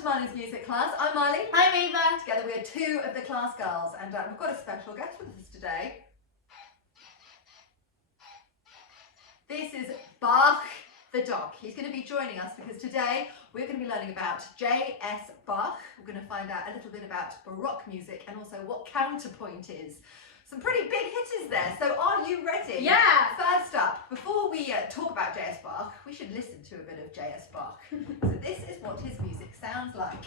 to Marley's music class. I'm Marley. I'm Eva. Together we are two of the class girls, and we've got a special guest with us today. This is Bach the dog. He's going to be joining us because today we're going to be learning about J.S. Bach. We're going to find out a little bit about Baroque music and also what counterpoint is. Some pretty big hitters there, so are you ready? Yeah! First up, before we talk about J.S. Bach, we should listen to a bit of J.S. Bach. So this is what his music sounds like.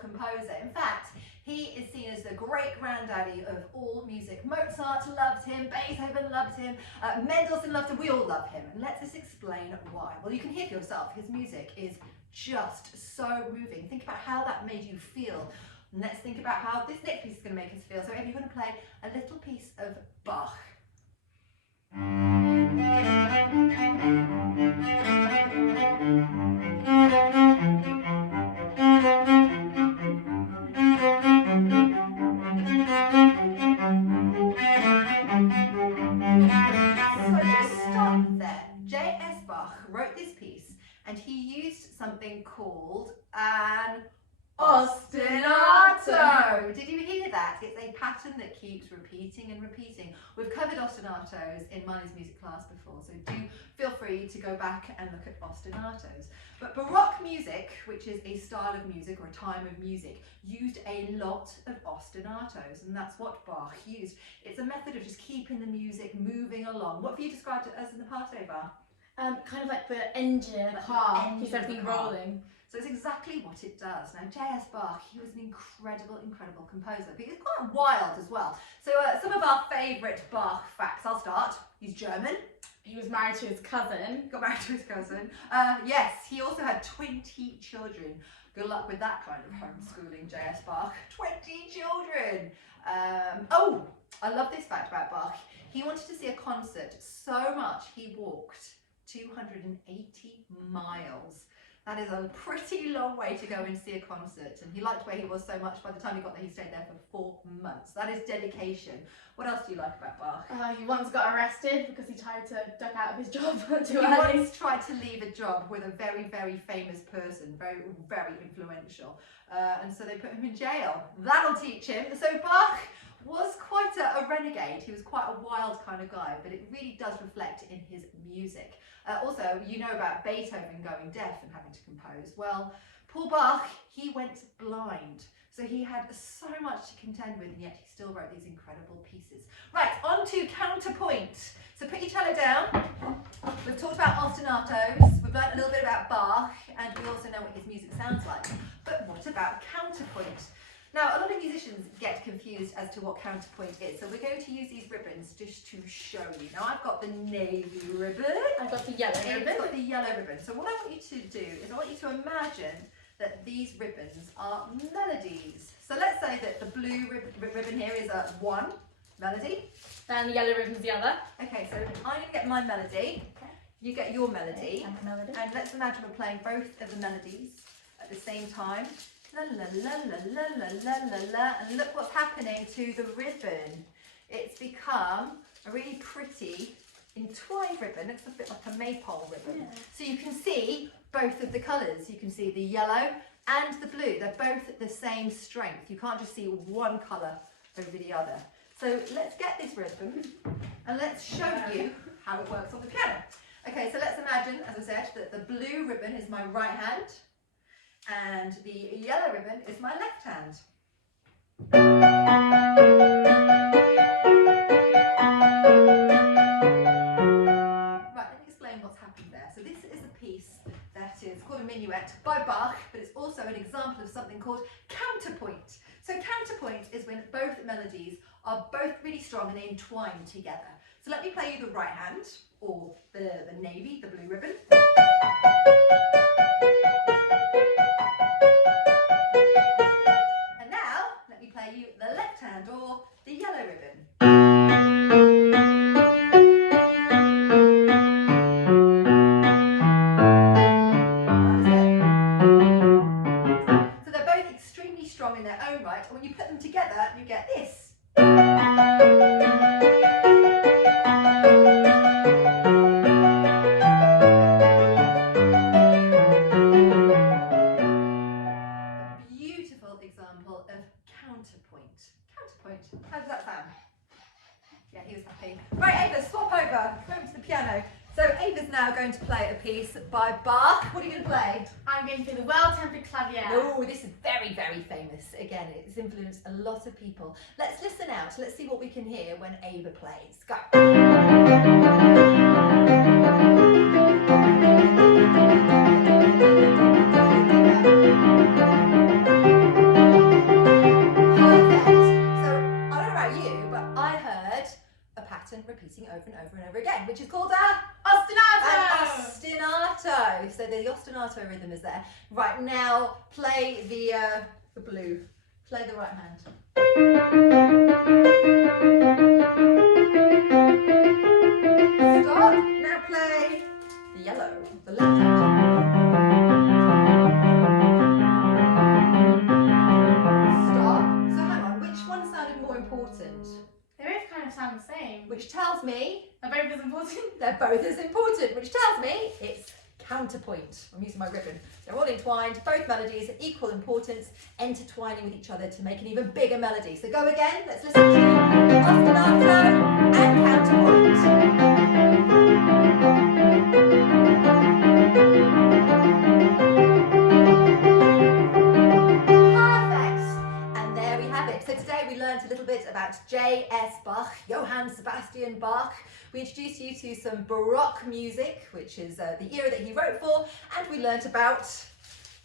Composer. In fact, he is seen as the great granddaddy of all music. Mozart loved him, Beethoven loved him, Mendelssohn loved him, we all love him. And let's just explain why. Well, you can hear for yourself, his music is just so moving. Think about how that made you feel. And let's think about how this next piece is going to make us feel. So if you're going to play a little piece of Bach. J.S. Bach wrote this piece and he used something called an ostinato. Did you hear that? It's a pattern that keeps repeating and repeating. We've covered ostinatos in Marley's music class before, so do feel free to go back and look at ostinatos. But Baroque music, which is a style of music or a time of music, used a lot of ostinatos, and that's what Bach used. It's a method of just keeping the music moving along. What have you described it as in the past, Eva? Kind of like the engine in a car, keeps everything rolling. So it's exactly what it does. Now, J.S. Bach, he was an incredible composer, but he was quite wild as well. So some of our favourite Bach facts. I'll start. He's German. He was married to his cousin. Got married to his cousin. Yes, he also had 20 children. Good luck with that kind of homeschooling, J.S. Bach. 20 children. Oh, I love this fact about Bach. He wanted to see a concert so much he walked 280 miles. That is a pretty long way to go and see a concert, and he liked where he was so much. By the time he got there, he stayed there for 4 months. That is dedication. What else do you like about Bach? He once got arrested because he tried to duck out of his job He once tried to leave a job with a very, very famous person, very, very influential, and so they put him in jail. That'll teach him. So Bach was quite a renegade. He was quite a wild kind of guy, but it really does reflect in his music. Also, you know about Beethoven going deaf and having to compose. Well, poor Bach, he went blind. So he had so much to contend with, and yet he still wrote these incredible pieces. Right, on to counterpoint. So put your cello down. We've talked about ostinatos, we've learned a little bit about Bach, and we also know what his music sounds like. But what about counterpoint? Now, a lot of musicians get confused as to what counterpoint is, so we're going to use these ribbons just to show you. Now, I've got the navy ribbon. I've got the yellow ribbon. I've got the yellow ribbon. So what I want you to do is I want you to imagine that these ribbons are melodies. So let's say that the blue ribbon here is a 1 melody. And the yellow ribbon's the other. Okay, so I'm going to get my melody. Okay. You get your melody. And the melody. And let's imagine we're playing both of the melodies at the same time. La la la la la la la la la, and look what's happening to the ribbon. It's become a really pretty entwined ribbon. Looks a bit like a maypole ribbon. Yeah. So you can see both of the colours. You can see the yellow and the blue. They're both the same strength. You can't just see one colour over the other. So let's get this ribbon and let's show you how it works on the piano. Okay, so let's imagine, as I said, that the blue ribbon is my right hand, and the yellow ribbon is my left hand. Right, let me explain what's happened there. So this is a piece that is called a minuet by Bach, but it's also an example of something called counterpoint. So counterpoint is when both melodies are both really strong and they entwine together. So let me play you the right hand, or the navy, the blue ribbon. by Bach. What are you going to play? I'm going for the Well-Tempered Clavier. Oh, this is very, very famous. Again, it's influenced a lot of people. Let's listen out. Let's see what we can hear when Ava plays. Go. Repeating over and over and over again, which is called ostinato. an ostinato. So the ostinato rhythm is there. Right, now play the blue. Play the right hand. Stop. Now play the yellow, the left hand. Stop. So hang on, which one sounded more important? They both kind of sound the same. Which tells me They're both as important. they're both as important, which tells me it's counterpoint. I'm using my ribbon. They're all entwined, both melodies, equal importance, intertwining with each other to make an even bigger melody. So go again, let's listen to ostinato and counterpoint. So today we learned a little bit about J.S. Bach, Johann Sebastian Bach. We introduced you to some Baroque music, which is the era that he wrote for, and we learnt about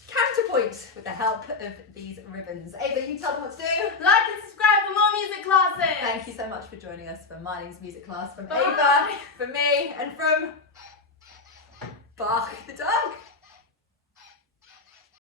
counterpoint with the help of these ribbons. Ava, you tell them what to do. Like and subscribe for more music classes. Thank you so much for joining us for Miling's music class. From Bye. Ava, from me, and from Bach the dog.